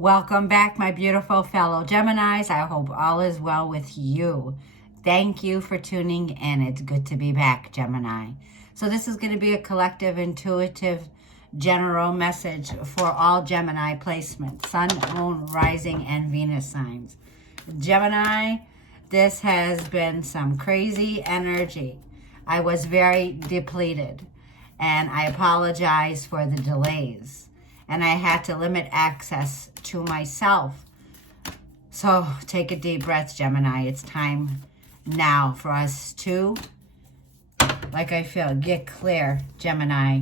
Welcome back, my beautiful fellow Geminis. I hope all is well with you. Thank you for tuning in. It's good to be back, Gemini. So this is going to be a collective, intuitive, general message for all Gemini placements, Sun, Moon, Rising, and Venus signs. Gemini, this has been some crazy energy. I was very depleted, and I apologize for the delays. And I had to limit access to myself. So take a deep breath, Gemini. It's time now for us to, like I feel, get clear, Gemini,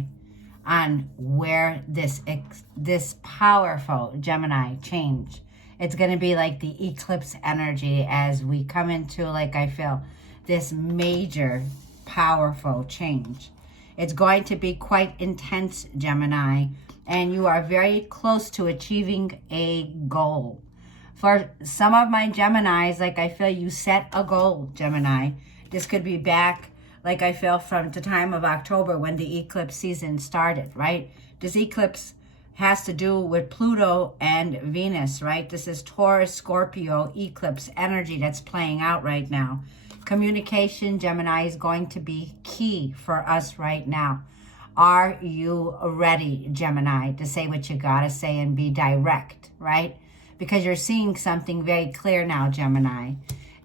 on where this powerful Gemini change. It's going to be like the eclipse energy as we come into, like I feel, this major, powerful change. It's going to be quite intense, Gemini, and you are very close to achieving a goal. For some of my Geminis, like I feel you set a goal, Gemini. This could be back, like I feel, from the time of October when the eclipse season started, right? This eclipse has to do with Pluto and Venus, right? This is Taurus Scorpio eclipse energy that's playing out right now. Communication, Gemini, is going to be key for us right now. Are you ready, Gemini, to say what you gotta say and be direct, right? Because you're seeing something very clear now, Gemini.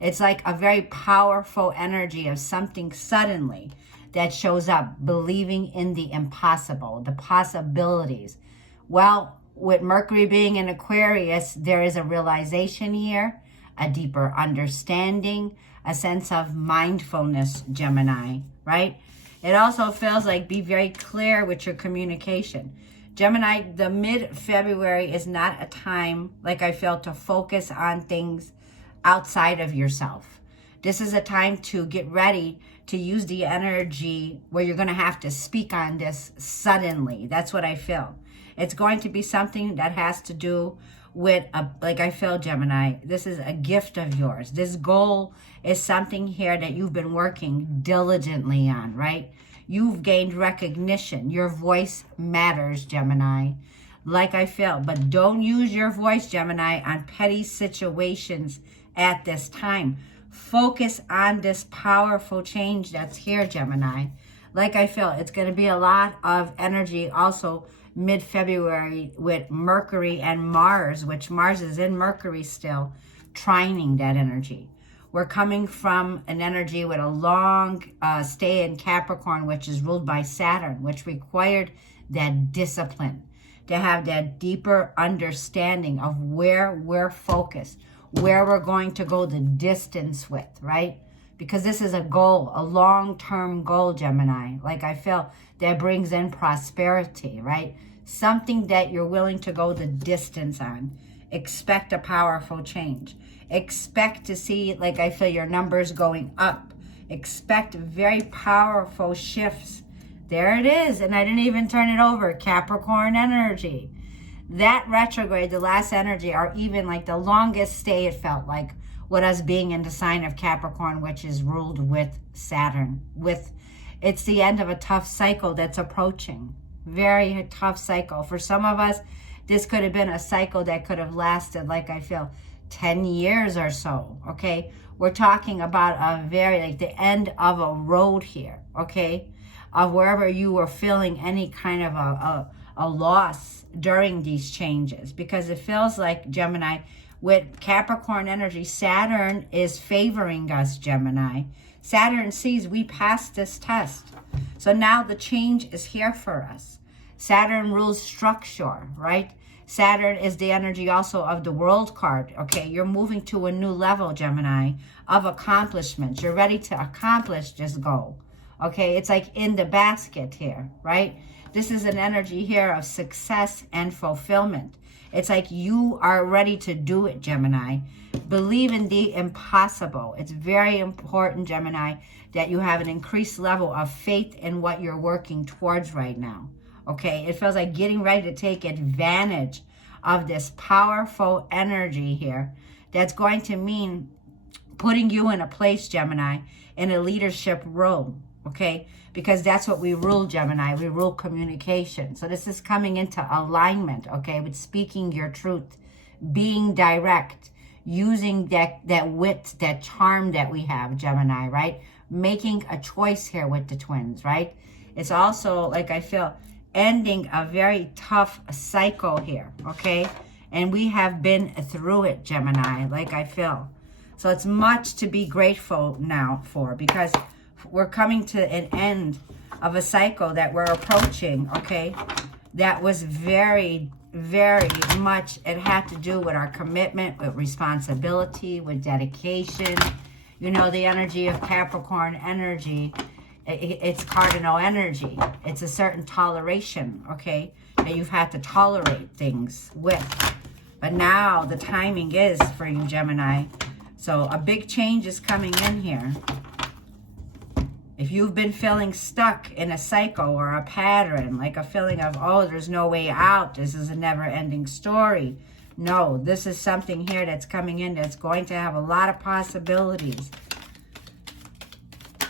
It's like a very powerful energy of something suddenly that shows up, believing in the impossible, the possibilities. Well, with Mercury being in Aquarius, there is a realization here, a deeper understanding, a sense of mindfulness, Gemini, right? It also feels like be very clear with your communication. Gemini, the mid-February is not a time, like I feel, to focus on things outside of yourself. This is a time to get ready to use the energy where you're going to have to speak on this suddenly. That's what I feel. It's going to be something that has to do with, like I feel, Gemini, this is a gift of yours. This goal is something here that you've been working diligently on, right? You've gained recognition. Your voice matters, Gemini, like I feel. But don't use your voice, Gemini, on petty situations at this time. Focus on this powerful change that's here, Gemini. Like I feel, it's going to be a lot of energy also mid-February with Mercury and Mars, which Mars is in Mercury still, trining that energy. We're coming from an energy with a long stay in Capricorn, which is ruled by Saturn, which required that discipline, to have that deeper understanding of where we're focused, where we're going to go the distance with, right? Because this is a goal, a long-term goal, Gemini. Like I feel that brings in prosperity, right? Something that you're willing to go the distance on. Expect a powerful change. Expect to see, like I feel, your numbers going up. Expect very powerful shifts. There it is. And I didn't even turn it over. Capricorn energy. That retrograde, the last energy, or even like the longest stay, it felt like, with us being in the sign of Capricorn, which is ruled with Saturn. It's the end of a tough cycle that's approaching. Very tough cycle. For some of us, this could have been a cycle that could have lasted, like I feel, 10 years or so, okay? We're talking about a very, like the end of a road here, okay? Of wherever you were feeling any kind of a loss during these changes. Because it feels like, Gemini, with Capricorn energy, Saturn is favoring us, Gemini. Saturn sees we passed this test. So now the change is here for us. Saturn rules structure, right? Saturn is the energy also of the World card, okay? You're moving to a new level, Gemini, of accomplishments. You're ready to accomplish this goal, okay? It's like in the basket here, right? This is an energy here of success and fulfillment. It's like you are ready to do it, Gemini. Believe in the impossible. It's very important, Gemini, that you have an increased level of faith in what you're working towards right now. Okay, it feels like getting ready to take advantage of this powerful energy here that's going to mean putting you in a place, Gemini, in a leadership role, okay? Because that's what we rule, Gemini. We rule communication. So this is coming into alignment, okay, with speaking your truth, being direct, using that wit, that charm that we have, Gemini, right? Making a choice here with the twins, right? It's also, like, I feel ending a very tough cycle here, okay? And we have been through it, Gemini, like I feel. So it's much to be grateful now for, because we're coming to an end of a cycle that we're approaching, okay? That was very, very much, it had to do with our commitment, with responsibility, with dedication. You know, the energy of Capricorn energy, it's cardinal energy. It's a certain toleration, okay, that you've had to tolerate things with. But now the timing is for you, Gemini. So a big change is coming in here. If you've been feeling stuck in a cycle or a pattern, like a feeling of, oh, there's no way out, this is a never-ending story. No, this is something here that's coming in that's going to have a lot of possibilities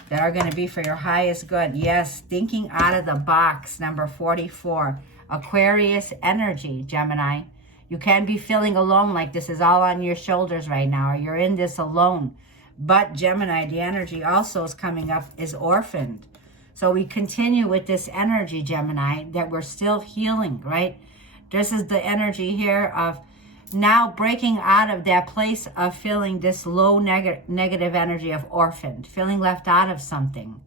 that are going to be for your highest good. Yes, thinking out of the box, number 44. Aquarius energy, Gemini. You can be feeling alone, like this is all on your shoulders right now, or you're in this alone. But Gemini, the energy also is coming up is orphaned. So we continue with this energy, Gemini, that we're still healing, right? This is the energy here of now breaking out of that place of feeling this low negative energy of orphaned, feeling left out of something,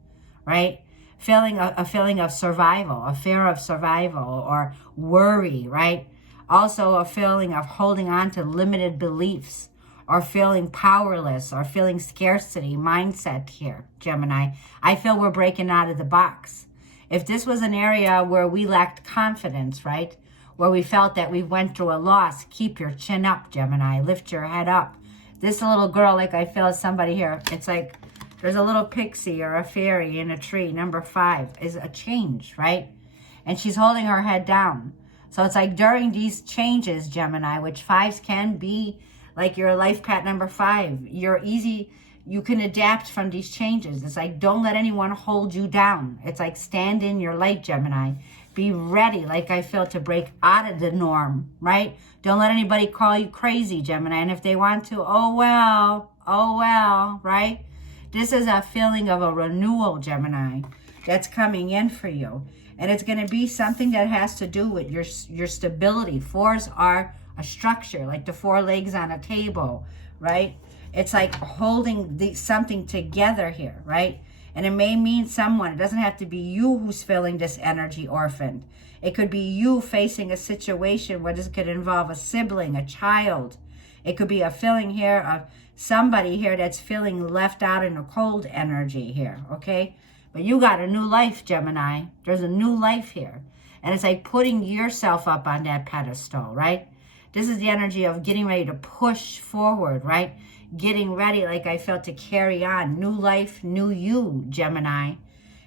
right? Feeling a feeling of survival, a fear of survival, or worry, right? Also a feeling of holding on to limited beliefs, or feeling powerless, or feeling scarcity mindset here, Gemini. I feel we're breaking out of the box. If this was an area where we lacked confidence, right? Where we felt that we went through a loss, keep your chin up, Gemini. Lift your head up. This little girl, like I feel somebody here, it's like there's a little pixie or a fairy in a tree. Number 5 is a change, right? And she's holding her head down. So it's like during these changes, Gemini, which 5s can be like your life path number 5, you're easy, you can adapt from these changes. It's like, don't let anyone hold you down. It's like, stand in your light, Gemini. Be ready, like I feel, to break out of the norm, right? Don't let anybody call you crazy, Gemini. And if they want to, oh well, right? This is a feeling of a renewal, Gemini, that's coming in for you. And it's going to be something that has to do with your stability. 4s are a structure, like the 4 legs on a table, right? It's like holding something together here, right? And it may mean someone. It doesn't have to be you who's feeling this energy orphaned. It could be you facing a situation where this could involve a sibling, a child. It could be a feeling here of somebody here that's feeling left out in a cold energy here, okay? But you got a new life, Gemini. There's a new life here. And it's like putting yourself up on that pedestal, right? This is the energy of getting ready to push forward, right? Getting ready, like I felt, to carry on. New life, new you, Gemini.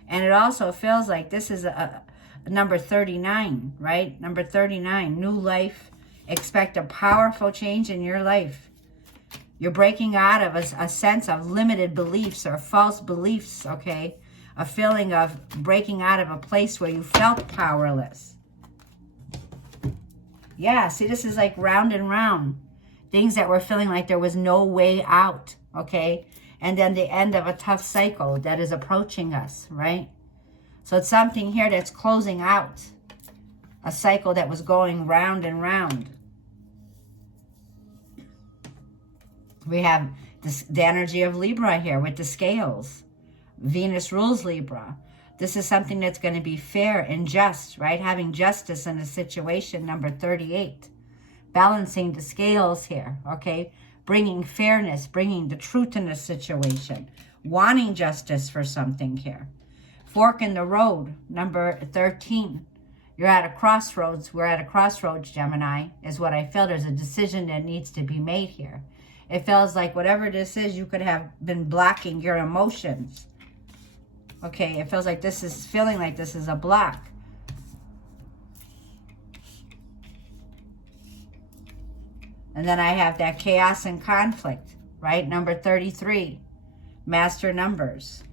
And it also feels like this is a number 39, right? Number 39, new life. Expect a powerful change in your life. You're breaking out of a sense of limited beliefs or false beliefs, okay? A feeling of breaking out of a place where you felt powerless. Yeah, see, this is like round and round. Things that were feeling like there was no way out, okay? And then the end of a tough cycle that is approaching us, right? So it's something here that's closing out a cycle that was going round and round. We have the energy of Libra here with the scales. Venus rules Libra. This is something that's going to be fair and just, right? Having justice in a situation, number 38. Balancing the scales here, okay? Bringing fairness, bringing the truth in a situation. Wanting justice for something here. Fork in the road, number 13. You're at a crossroads. We're at a crossroads, Gemini, is what I feel. There's a decision that needs to be made here. It feels like whatever this is, you could have been blocking your emotions. Okay, it feels like this is feeling like this is a block. And then I have that chaos and conflict, right? Number 33, master numbers.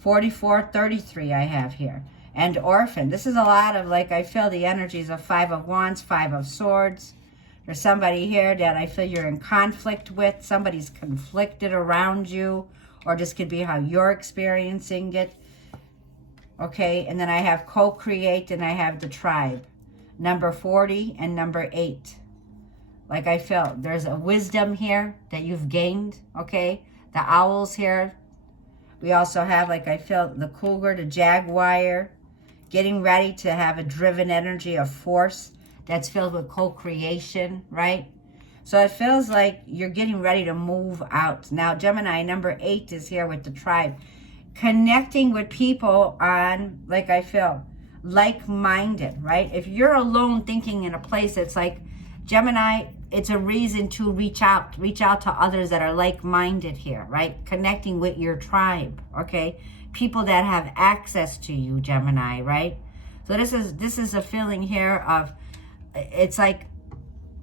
44, 33 I have here. and orphan. This is a lot of, like, I feel the energies of Five of Wands, Five of Swords. There's somebody here that I feel you're in conflict with. Somebody's conflicted around you, or this could be how you're experiencing it. Okay, and then I have co-create, and I have the tribe. Number 40 and number 8. Like, I feel there's a wisdom here that you've gained, okay? The owls here. We also have, like, I feel the cougar, the jaguar, getting ready to have a driven energy of force that's filled with co-creation, right? So it feels like you're getting ready to move out. Now, Gemini, number 8 is here with the tribe. Connecting with people on, like, I feel, like-minded, right? If you're alone thinking in a place that's like, Gemini, it's a reason to reach out to others that are like-minded here, right? Connecting with your tribe, okay? People that have access to you, Gemini, right? So this is a feeling here of, it's like,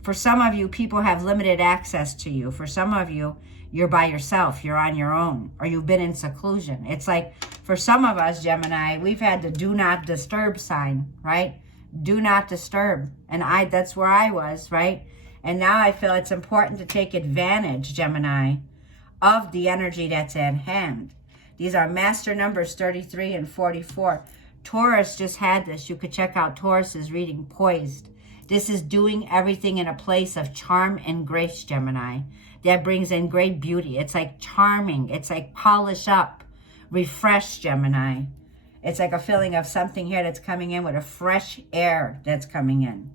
for some of you, people have limited access to you. For some of you, you're by yourself, you're on your own, or you've been in seclusion. It's like, for some of us, Gemini, we've had the do not disturb sign, right? Do not disturb. And that's where I was, right? And now I feel it's important to take advantage, Gemini, of the energy that's at hand. These are master numbers 33 and 44. Taurus just had this. You could check out Taurus's reading, Poised. This is doing everything in a place of charm and grace, Gemini. That brings in great beauty. It's like charming. It's like polish up, refresh, Gemini. It's like a feeling of something here that's coming in with a fresh air that's coming in.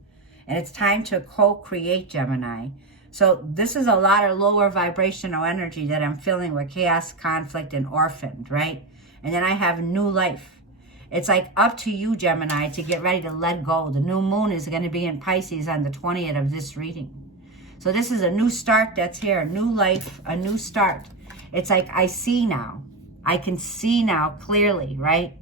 And it's time to co-create, Gemini. So this is a lot of lower vibrational energy that I'm feeling with chaos, conflict, and orphaned, right? And then I have new life. It's like up to you, Gemini, to get ready to let go. The new moon is going to be in Pisces on the 20th of this reading. So this is a new start that's here, a new life, a new start. It's like I see now. I can see now clearly, right?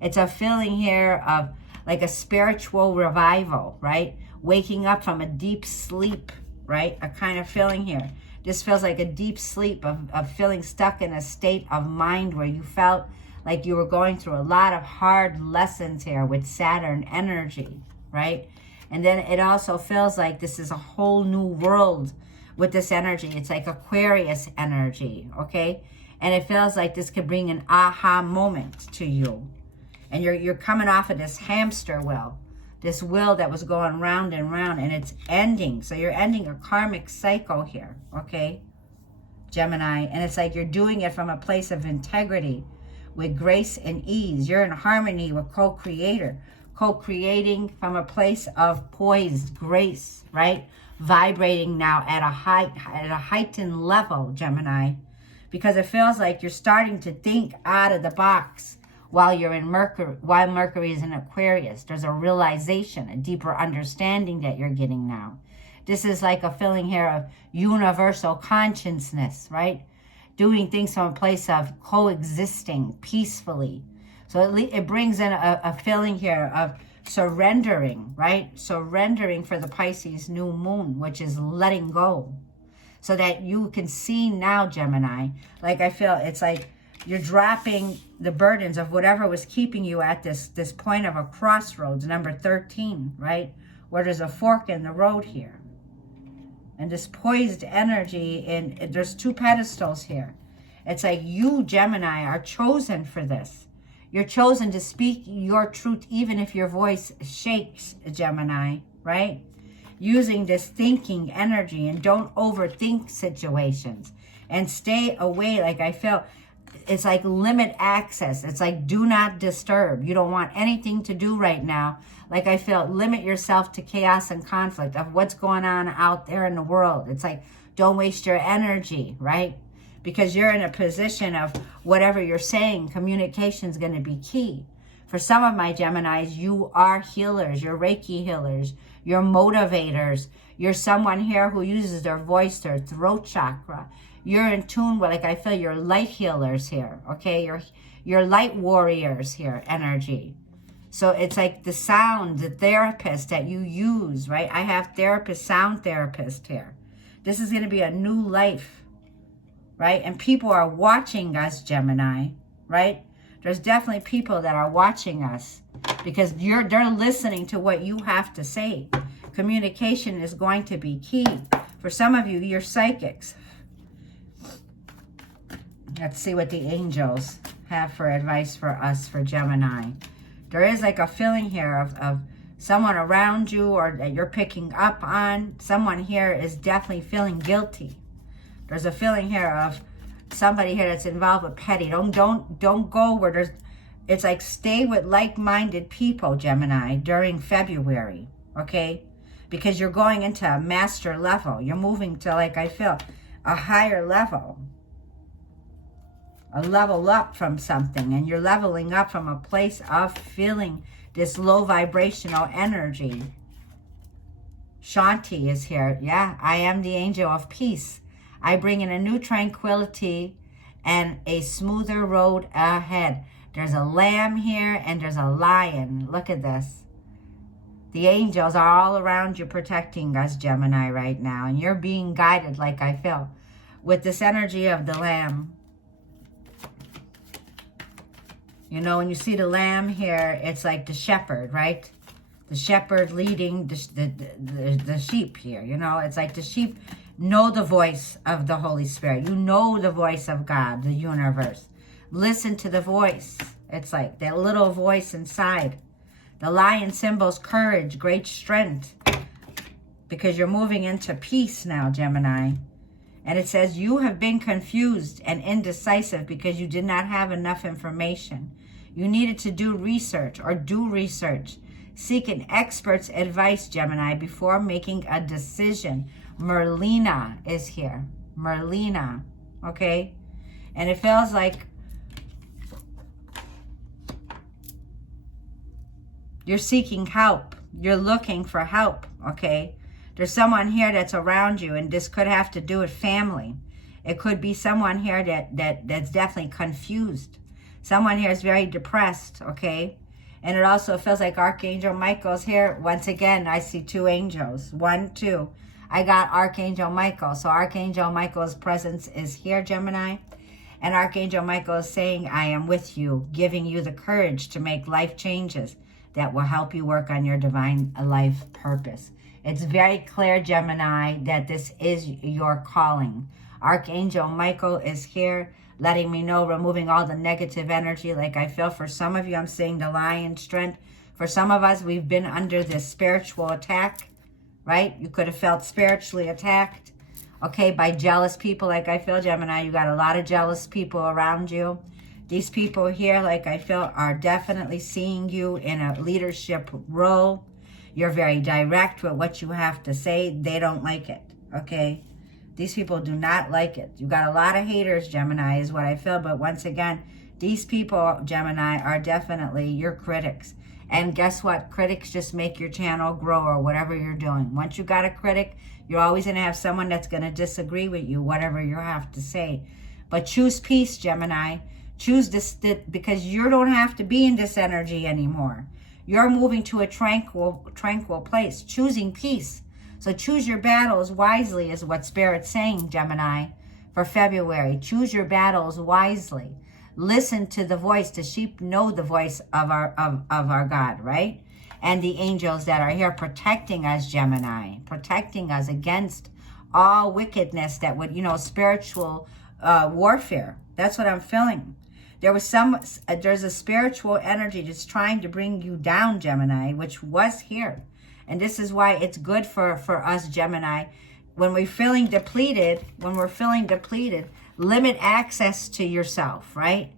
It's a feeling here of like a spiritual revival, right? Waking up from a deep sleep, right? A kind of feeling here. This feels like a deep sleep of feeling stuck in a state of mind where you felt like you were going through a lot of hard lessons here with Saturn energy, right? And then it also feels like this is a whole new world with this energy. It's like Aquarius energy, okay? And it feels like this could bring an aha moment to you. And you're coming off of this hamster wheel, this wheel that was going round and round, and it's ending. So you're ending a karmic cycle here, okay, Gemini? And it's like you're doing it from a place of integrity with grace and ease. You're in harmony with co-creator, co-creating from a place of poised grace, right? Vibrating now at a heightened level, Gemini, because it feels like you're starting to think out of the box while you're in Mercury, while Mercury is in Aquarius. There's a realization, a deeper understanding that you're getting now. This is like a feeling here of universal consciousness, right? Doing things from a place of coexisting peacefully. So it brings in a feeling here of surrendering, right? Surrendering for the Pisces new moon, which is letting go. So that you can see now, Gemini, like I feel it's like you're dropping the burdens of whatever was keeping you at this point of a crossroads, number 13, right? Where there's a fork in the road here. And this poised energy, and there's two pedestals here. It's like you, Gemini, are chosen for this. You're chosen to speak your truth, even if your voice shakes, Gemini, right? Using this thinking energy, and don't overthink situations. And stay away, like I feel, it's like limit access. It's like do not disturb. You don't want anything to do right now. Like I feel, limit yourself to chaos and conflict of what's going on out there in the world. It's like don't waste your energy, right? Because you're in a position of whatever you're saying, communication is going to be key. For some of my Geminis, you are healers. You're Reiki healers. You're motivators. You're someone here who uses their voice, their throat chakra. You're in tune with, like I feel, you're light healers here, okay? You're light warriors here, energy. So it's like the sound, the therapist that you use, right? I have therapist, sound therapist here. This is going to be a new life, right? And people are watching us, Gemini, right? There's definitely people that are watching us because they're listening to what you have to say. Communication is going to be key. For some of you, you're psychics. Let's see what the angels have for advice for us, for Gemini. There is like a feeling here of someone around you or that you're picking up on. Someone here is definitely feeling guilty. There's a feeling here of somebody here that's involved with petty. Don't go where there's, it's like stay with like-minded people, Gemini, during February, okay? Because you're going into a master level. You're moving to, like I feel, a higher level. A level up from something. And you're leveling up from a place of feeling this low vibrational energy. Shanti is here. Yeah, I am the angel of peace. I bring in a new tranquility and a smoother road ahead. There's a lamb here and there's a lion. Look at this. The angels are all around you protecting us, Gemini, right now. And you're being guided, like I feel, with this energy of the lamb. You know, when you see the lamb here, it's like the shepherd, right? The shepherd leading the sheep here. You know, it's like the sheep know the voice of the Holy Spirit. You know the voice of God, the universe. Listen to the voice. It's like that little voice inside. The lion symbols courage, great strength, because you're moving into peace now, Gemini. And it says you have been confused and indecisive because you did not have enough information. You needed to do research or do research. Seek an expert's advice, Gemini, before making a decision. Merlina is here. Merlina, okay? And it feels like you're seeking help. You're looking for help, okay? There's someone here that's around you, and this could have to do with family. It could be someone here that's definitely confused. Someone here is very depressed, okay? And it also feels like Archangel Michael's here. Once again, I see two angels. 1, 2. I got Archangel Michael. So Archangel Michael's presence is here, Gemini. And Archangel Michael is saying, I am with you, giving you the courage to make life changes that will help you work on your divine life purpose. It's very clear, Gemini, that this is your calling. Archangel Michael is here, letting me know, removing all the negative energy. Like I feel for some of you, I'm seeing the lion strength. For some of us, we've been under this spiritual attack, right? You could have felt spiritually attacked, okay, by jealous people. Like I feel, Gemini, you got a lot of jealous people around you. These people here, like I feel, are definitely seeing you in a leadership role. You're very direct with what you have to say. They don't like it, okay? These people do not like it. You got a lot of haters, Gemini, is what I feel. But once again, these people, Gemini, are definitely your critics. And guess what? Critics just make your channel grow or whatever you're doing. Once you got a critic, you're always going to have someone that's going to disagree with you, whatever you have to say. But choose peace, Gemini. Choose this, because you don't have to be in this energy anymore. You're moving to a tranquil place, choosing peace. So choose your battles wisely is what Spirit's saying, Gemini, for February. Choose your battles wisely. Listen to the voice. The sheep know the voice of our God, right? And the angels that are here protecting us, Gemini, protecting us against all wickedness that would, spiritual warfare. That's what I'm feeling. There's a spiritual energy that's trying to bring you down, Gemini, which was here. And this is why it's good for us, Gemini. When we're feeling depleted, limit access to yourself, right?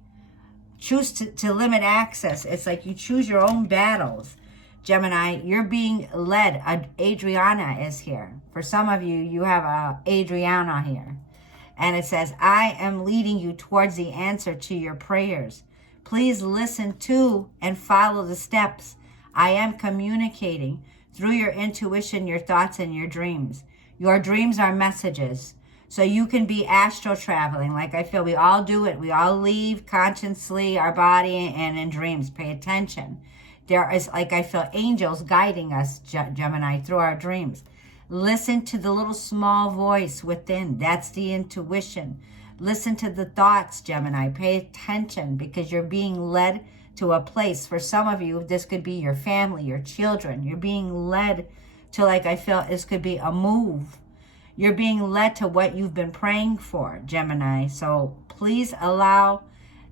Choose to limit access. It's like you choose your own battles. Gemini, you're being led. Adriana is here. For some of you, you have Adriana here. And it says, I am leading you towards the answer to your prayers. Please listen to and follow the steps. I am communicating through your intuition, your thoughts, and your dreams. Your dreams are messages. So you can be astral traveling. Like I feel we all do it. We all leave consciously our body and in dreams. Pay attention. There is, like I feel, angels guiding us, Gemini, through our dreams. Listen to the little small voice within. That's the intuition. Listen to the thoughts, Gemini. Pay attention because you're being led to a place. For some of you, this could be your family, your children. You're being led to, like I feel, this could be a move. You're being led to what you've been praying for, Gemini. So please allow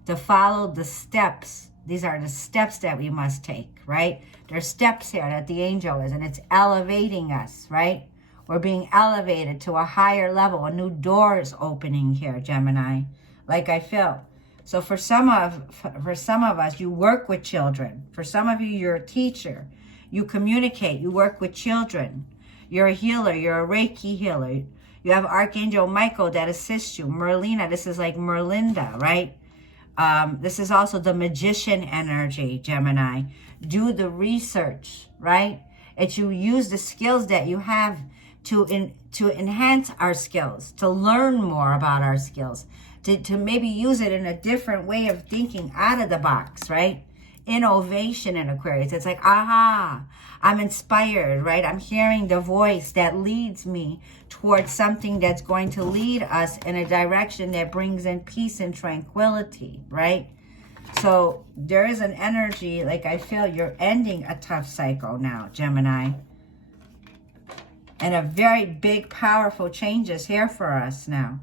to follow the steps. These are the steps that we must take, right? There's steps here that the angel is, and it's elevating us, right? We're being elevated to a higher level. A new door is opening here, Gemini, like I feel. So for some of us, you work with children. For some of you, you're a teacher. You communicate. You work with children. You're a healer. You're a Reiki healer. You have Archangel Michael that assists you. Merlina, this is like Merlinda, right? This is also the magician energy, Gemini. Do the research, right? It's you use the skills that you have to enhance our skills, to learn more about our skills, to maybe use it in a different way of thinking out of the box, right? Innovation in Aquarius. It's like, aha, I'm inspired, right? I'm hearing the voice that leads me towards something that's going to lead us in a direction that brings in peace and tranquility, right? So there is an energy, like I feel you're ending a tough cycle now, Gemini. And a very big, powerful change is here for us now.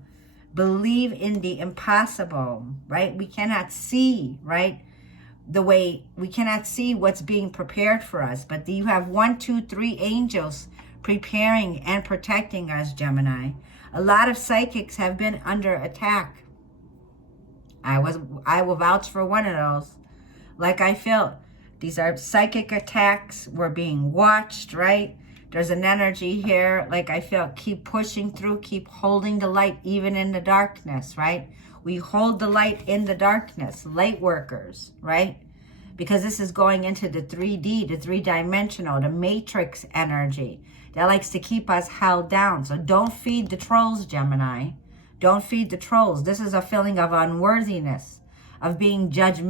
Believe in the impossible, right? We cannot see, right? We cannot see what's being prepared for us. But you have 1, 2, 3 angels preparing and protecting us, Gemini. A lot of psychics have been under attack. I will vouch for one of those. Like I feel, these are psychic attacks. We're being watched, right? There's an energy here, like I feel, keep pushing through, keep holding the light even in the darkness, right? We hold the light in the darkness, light workers, right? Because this is going into the 3D, the 3-dimensional, the matrix energy that likes to keep us held down. So don't feed the trolls, Gemini. Don't feed the trolls. This is a feeling of unworthiness, of being judged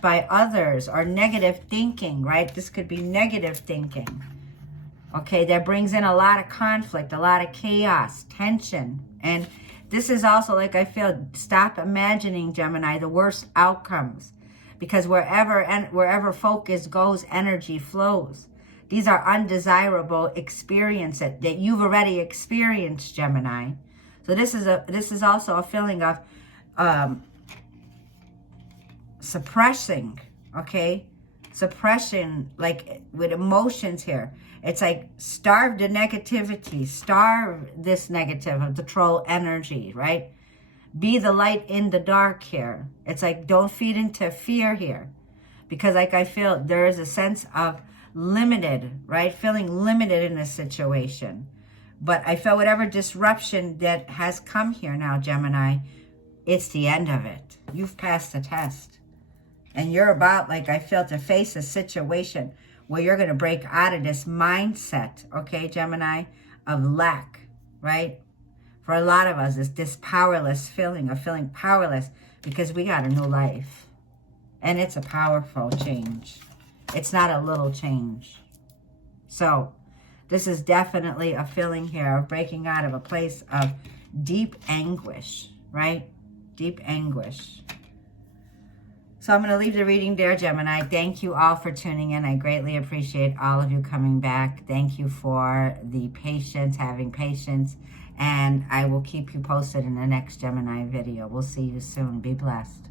by others, or negative thinking, right? This could be negative thinking. Okay, that brings in a lot of conflict, a lot of chaos, tension. And this is also, like I feel, stop imagining, Gemini, the worst outcomes. Because wherever focus goes, energy flows. These are undesirable experiences that you've already experienced, Gemini. So this is also a feeling of suppressing, okay? Suppression, like with emotions here. It's like starve the negativity, starve this negative of the troll energy, right? Be the light in the dark here. It's like don't feed into fear here. Because like I feel there is a sense of limited, right? Feeling limited in a situation. But I feel whatever disruption that has come here now, Gemini, it's the end of it. You've passed the test. And you're about, like I feel, to face a situation where you're going to break out of this mindset, okay, Gemini, of lack, right? For a lot of us, it's this powerless feeling of feeling powerless because we got a new life. And it's a powerful change. It's not a little change. So this is definitely a feeling here of breaking out of a place of deep anguish, right? Deep anguish. So I'm going to leave the reading there, Gemini. Thank you all for tuning in. I greatly appreciate all of you coming back. Thank you for the patience, having patience. And I will keep you posted in the next Gemini video. We'll see you soon. Be blessed.